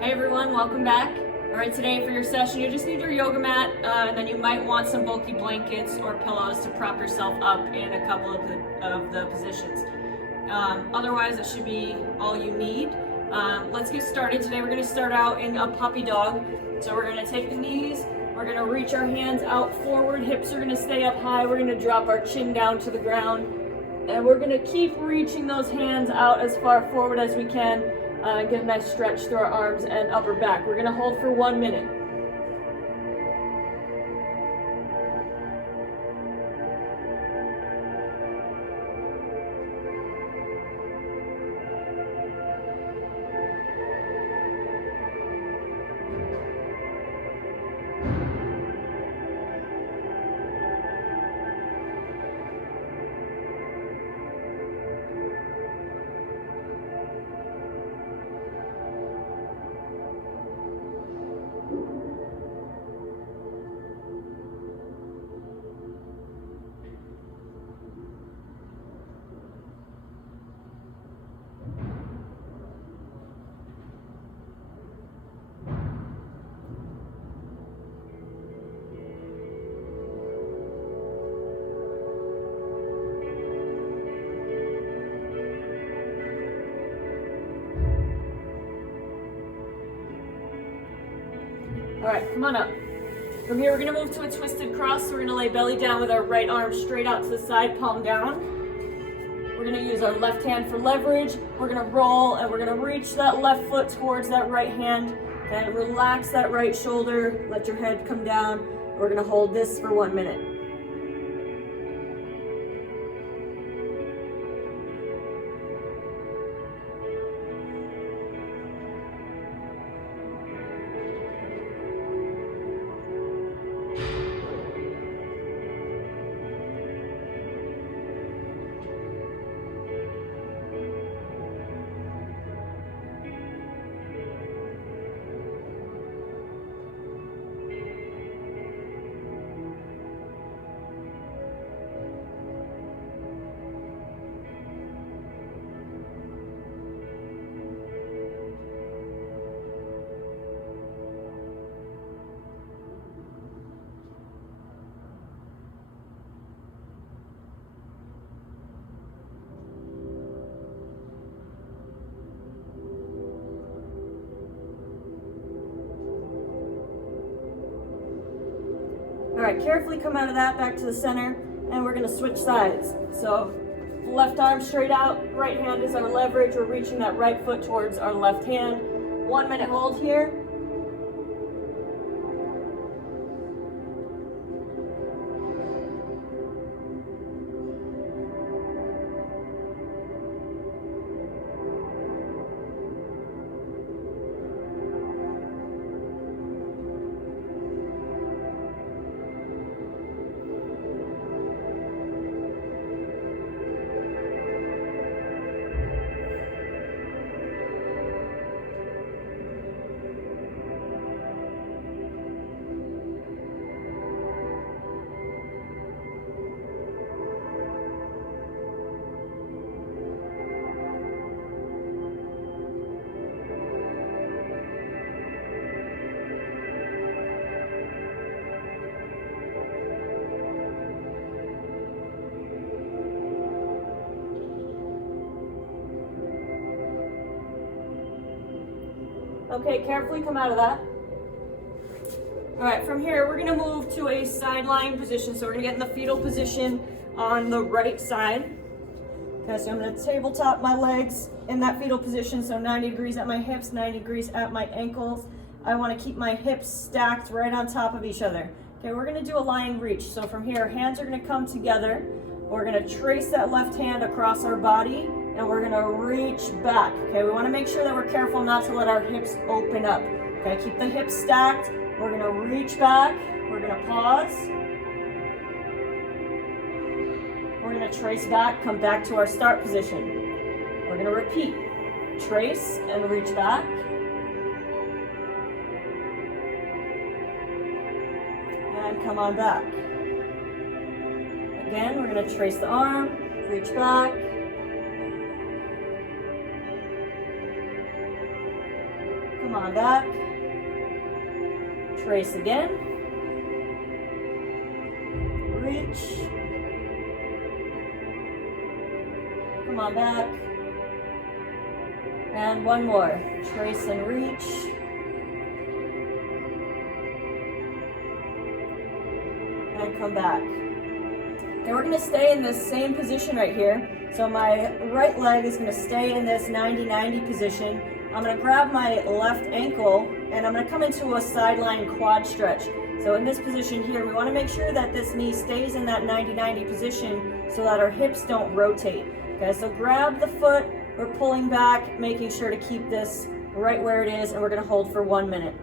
Hey everyone, welcome back. All right, today for your session, you just need your yoga mat, and then you might want some bulky blankets or pillows to prop yourself up in a couple of the positions. Otherwise, that should be all you need. Let's get started. Today we're going to start out in a puppy dog. So we're going to take the knees, we're going to reach our hands out forward, hips are going to stay up high, we're going to drop our chin down to the ground, and we're going to keep reaching those hands out as far forward as we can. Get a nice stretch through our arms and upper back. We're going to hold for 1 minute. All right, come on up. From here, we're gonna move to a twisted cross. So we're gonna lay belly down with our right arm straight out to the side, palm down. We're gonna use our left hand for leverage. We're gonna roll and we're gonna reach that left foot towards that right hand and relax that right shoulder. Let your head come down. We're gonna hold this for 1 minute. All right, carefully come out of that back to the center, and we're gonna switch sides. So left arm straight out, right hand is our leverage. We're reaching that right foot towards our left hand. 1 minute hold here. Okay, carefully come out of that. All right, from here, we're gonna move to a sideline position. So we're gonna get in the fetal position on the right side. Okay, so I'm gonna tabletop my legs in that fetal position. So 90 degrees at my hips, 90 degrees at my ankles. I wanna keep my hips stacked right on top of each other. Okay, we're gonna do a lying reach. So from here, hands are gonna come together. We're gonna trace that left hand across our body, and we're gonna reach back. Okay, we wanna make sure that we're careful not to let our hips open up. Okay, keep the hips stacked. We're gonna reach back. We're gonna pause. We're gonna trace back, come back to our start position. We're gonna repeat. Trace and reach back. And come on back. Again, we're gonna trace the arm, reach back. Come on back. Trace again. Reach. Come on back. And one more. Trace and reach. And come back. Okay, we're gonna stay in this same position right here. So my right leg is gonna stay in this 90-90 position. I'm gonna grab my left ankle and I'm gonna come into a sideline quad stretch. So in this position here, we wanna make sure that this knee stays in that 90-90 position so that our hips don't rotate. Okay, so grab the foot, we're pulling back, making sure to keep this right where it is, and we're gonna hold for 1 minute.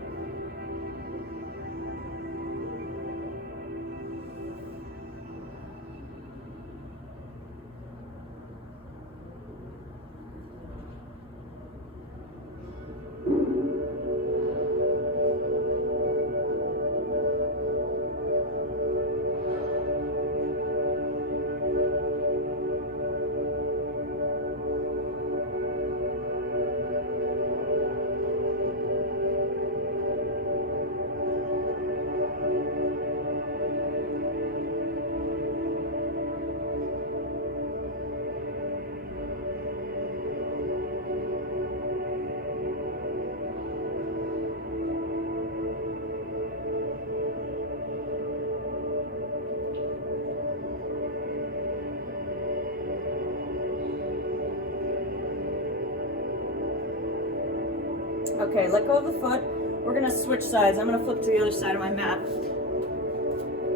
Okay, let go of the foot. We're gonna switch sides. I'm gonna flip to the other side of my mat.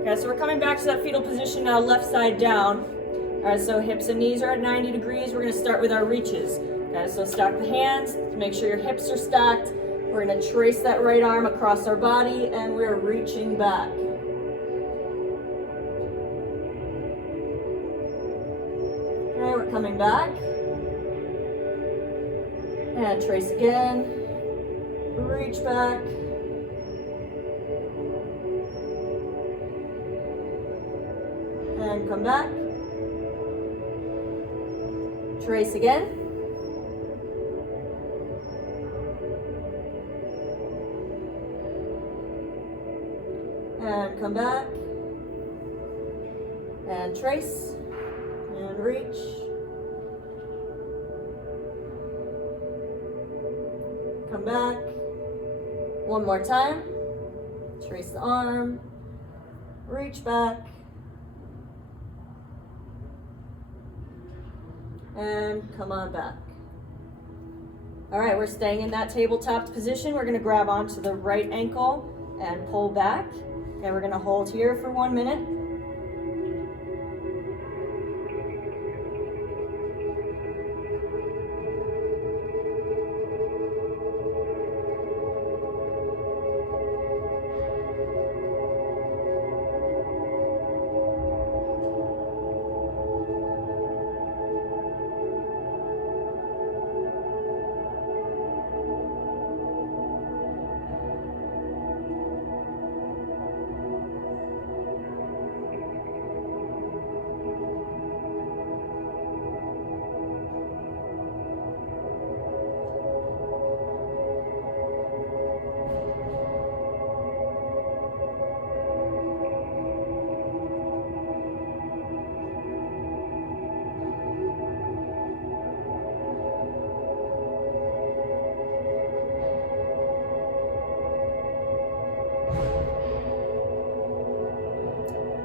Okay, so we're coming back to that fetal position now, left side down. All right, so hips and knees are at 90 degrees. We're gonna start with our reaches. Okay, so stack the hands, make sure your hips are stacked. We're gonna trace that right arm across our body and we're reaching back. Okay, we're coming back. And trace again. Reach back. And come back. Trace again. And come back. And trace. And reach. Come back. One more time. Trace the arm. Reach back. And come on back. All right, we're staying in that tabletop position. We're gonna grab onto the right ankle and pull back. And we're gonna hold here for 1 minute.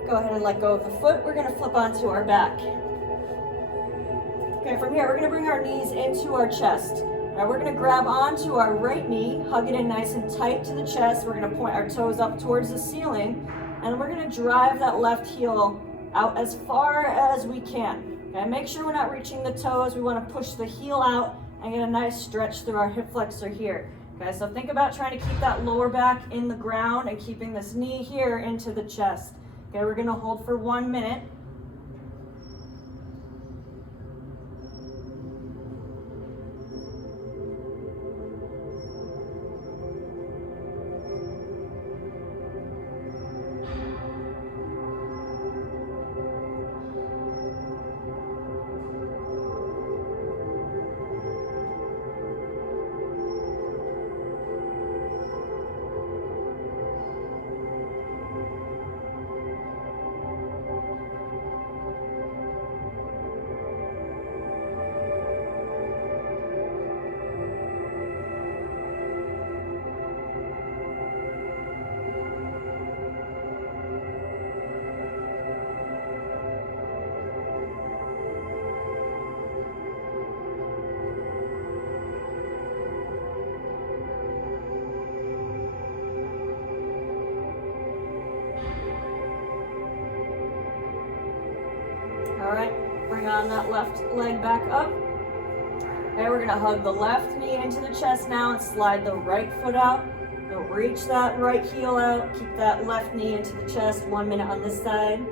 Go ahead and let go of the foot. We're gonna flip onto our back. Okay, from here, we're gonna bring our knees into our chest. Now we're gonna grab onto our right knee, hug it in nice and tight to the chest. We're gonna point our toes up towards the ceiling, and we're gonna drive that left heel out as far as we can. Okay, make sure we're not reaching the toes. We wanna push the heel out and get a nice stretch through our hip flexor here. Okay, so think about trying to keep that lower back in the ground and keeping this knee here into the chest. Okay, we're gonna hold for 1 minute. bring on that left leg back up. Okay, we're gonna hug the left knee into the chest now and slide the right foot out. You'll reach that right heel out, keep that left knee into the chest, 1 minute on this side.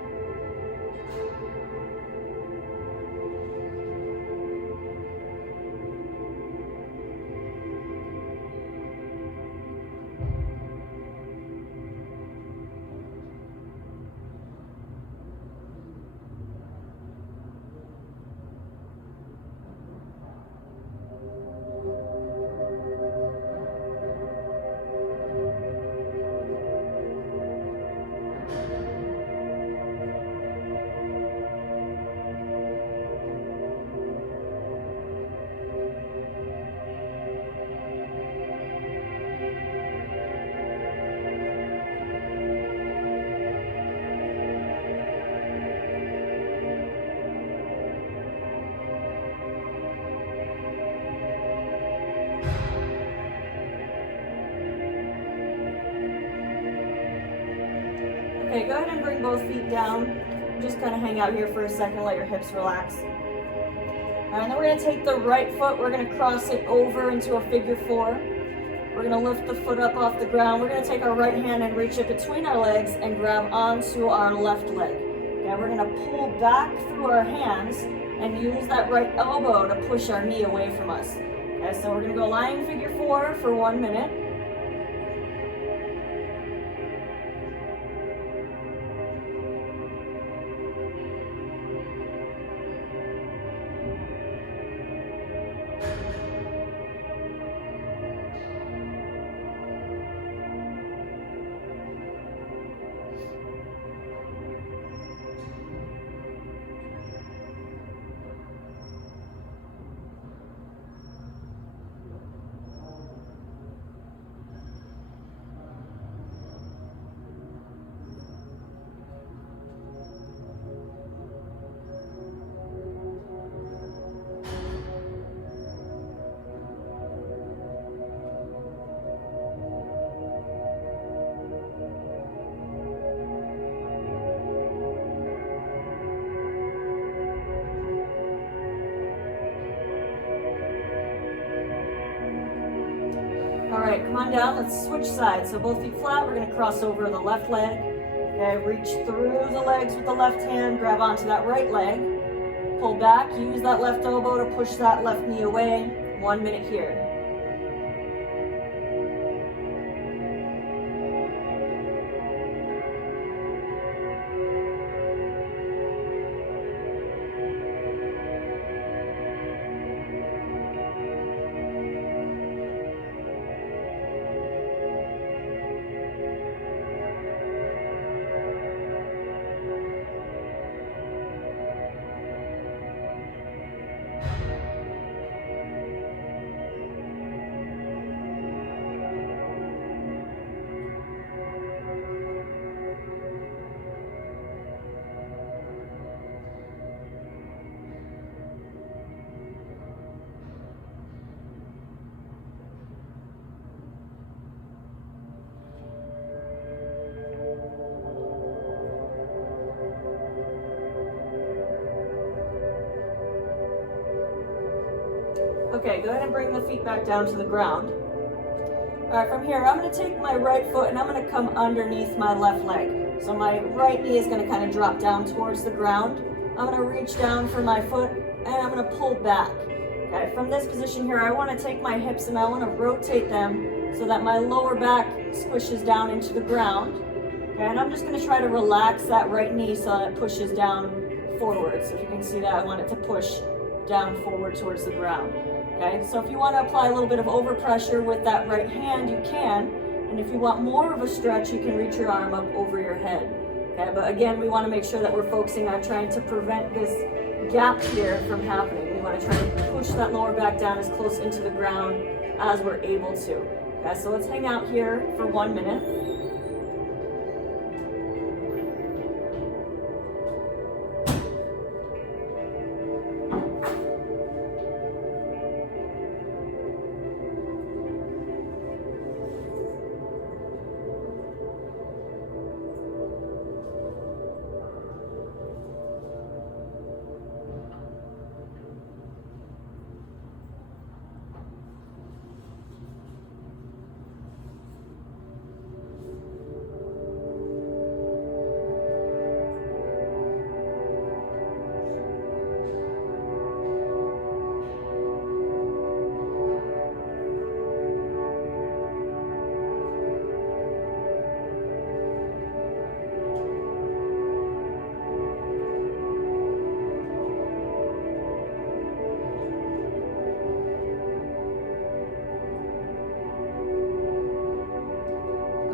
Okay, go ahead and bring both feet down. Just kind of hang out here for a second, let your hips relax. All right, and then we're gonna take the right foot, we're gonna cross it over into a figure four. We're gonna lift the foot up off the ground. We're gonna take our right hand and reach it between our legs and grab onto our left leg. Okay, we're gonna pull back through our hands and use that right elbow to push our knee away from us. Okay, so we're gonna go lying figure four for 1 minute. All right, come on down, let's switch sides. So both feet flat, we're gonna cross over the left leg. Okay, reach through the legs with the left hand, grab onto that right leg. Pull back, use that left elbow to push that left knee away. 1 minute here. Okay, go ahead and bring the feet back down to the ground. All right, from here, I'm gonna take my right foot and I'm gonna come underneath my left leg. So my right knee is gonna kind of drop down towards the ground. I'm gonna reach down for my foot and I'm gonna pull back. Okay, from this position here, I wanna take my hips and I wanna rotate them so that my lower back squishes down into the ground. Okay, and I'm just gonna try to relax that right knee so that it pushes down forward. So if you can see that, I want it to push down forward towards the ground. Okay, so if you want to apply a little bit of overpressure with that right hand, you can. And if you want more of a stretch, you can reach your arm up over your head. Okay, but again, we want to make sure that we're focusing on trying to prevent this gap here from happening. We want to try to push that lower back down as close into the ground as we're able to. Okay, so let's hang out here for 1 minute.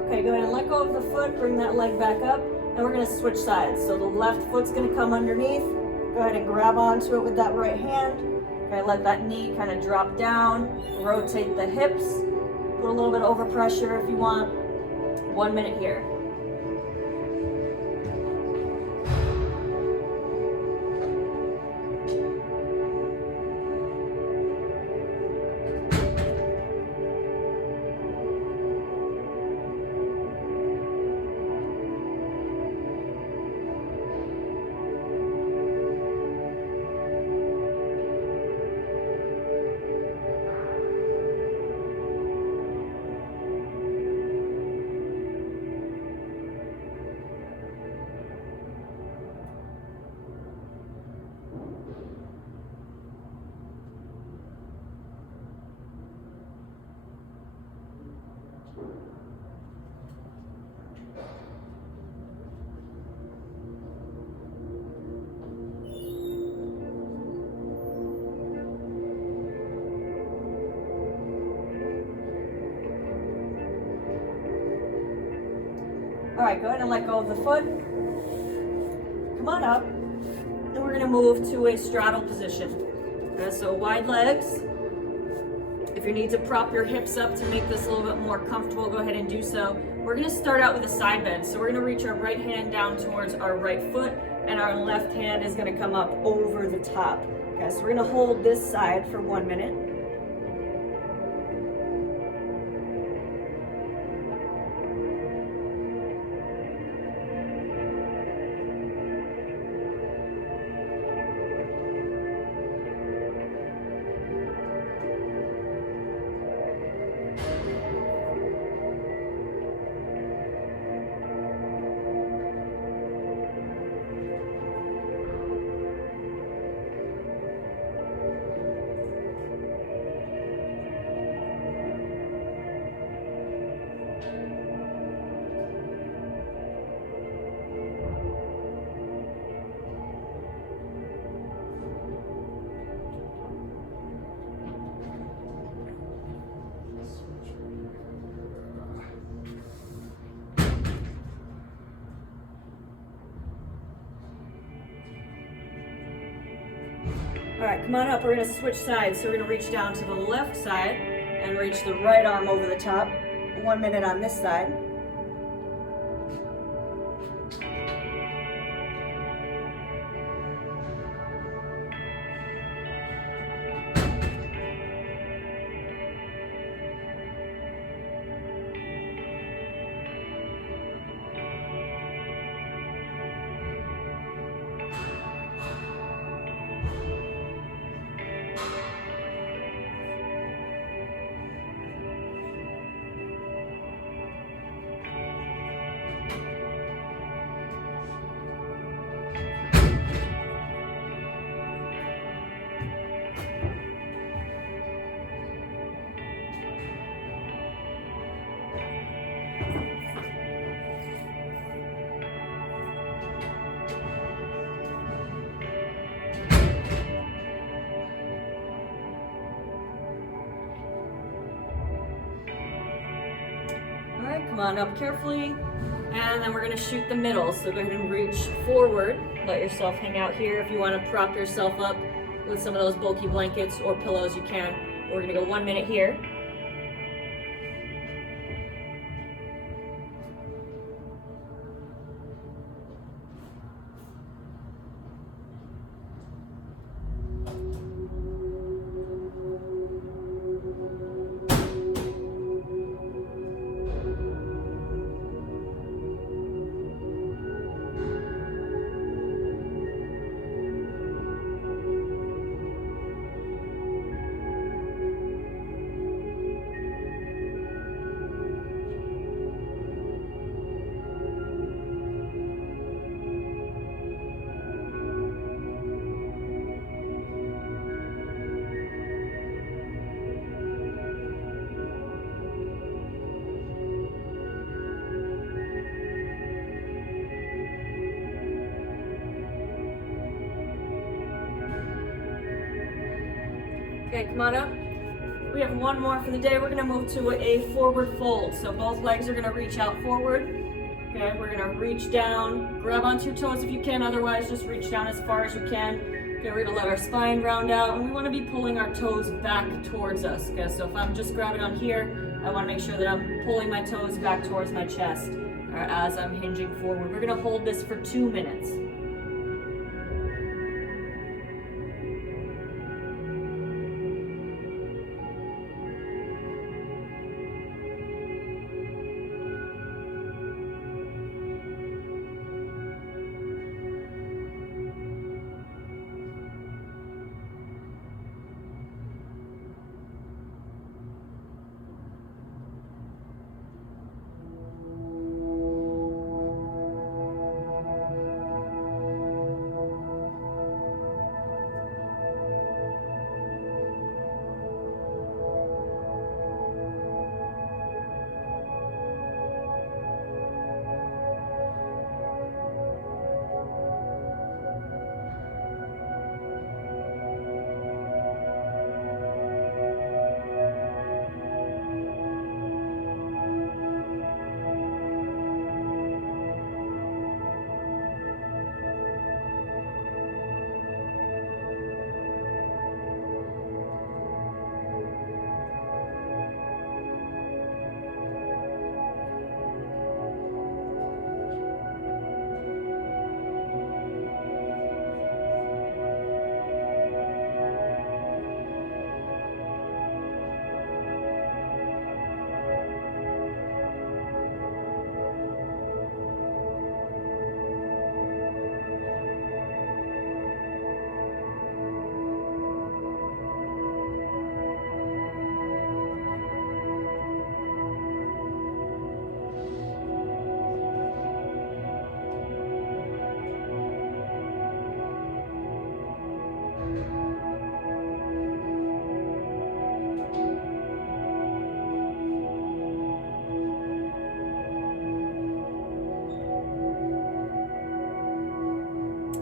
Okay, go ahead and let go of the foot, bring that leg back up, and we're gonna switch sides. So the left foot's gonna come underneath. Go ahead and grab onto it with that right hand. Okay, let that knee kind of drop down, rotate the hips, put a little bit of overpressure if you want. 1 minute here. All right, go ahead and let go of the foot. Come on up. And we're gonna move to a straddle position. Okay, so wide legs. If you need to prop your hips up to make this a little bit more comfortable, go ahead and do so. We're gonna start out with a side bend. So we're gonna reach our right hand down towards our right foot, and our left hand is gonna come up over the top. Okay, so we're gonna hold this side for 1 minute. All right, come on up. We're gonna switch sides. So we're gonna reach down to the left side and reach the right arm over the top. 1 minute on this side. Come on up carefully, and then we're gonna shoot the middle. So go ahead and reach forward. Let yourself hang out here. If you want to prop yourself up with some of those bulky blankets or pillows, you can. We're gonna go 1 minute here. Okay, come on up. We have one more for the day. We're gonna move to a forward fold. So both legs are gonna reach out forward. Okay, we're gonna reach down, grab onto your toes if you can, otherwise just reach down as far as you can. Okay, we're gonna let our spine round out, and we wanna be pulling our toes back towards us. Okay, so if I'm just grabbing on here, I wanna make sure that I'm pulling my toes back towards my chest as I'm hinging forward. We're gonna hold this for 2 minutes.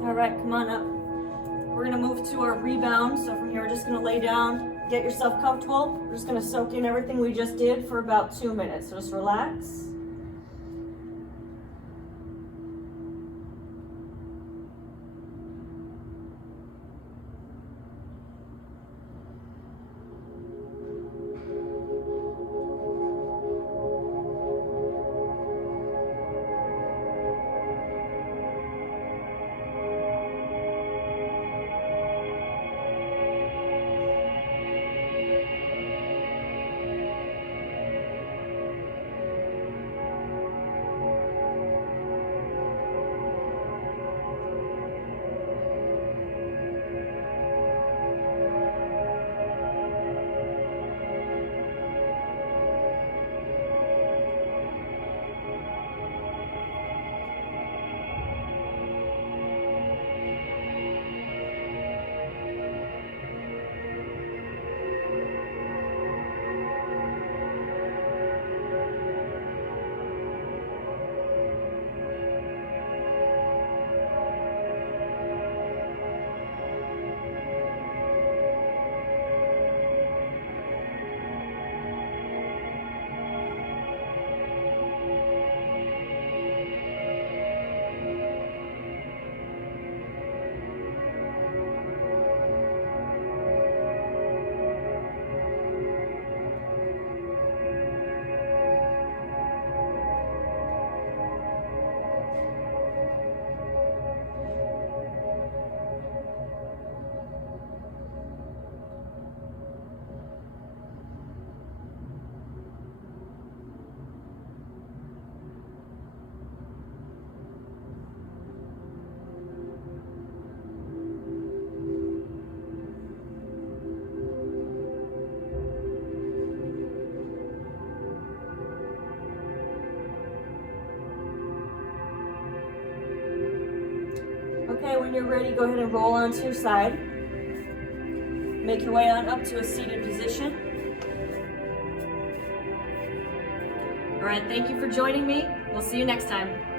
All right, come on up. We're gonna move to our rebound. So from here, we're just gonna lay down, get yourself comfortable. We're just gonna soak in everything we just did for about 2 minutes. So just relax. Okay, when you're ready, go ahead and roll onto your side. Make your way on up to a seated position. All right, thank you for joining me. We'll see you next time.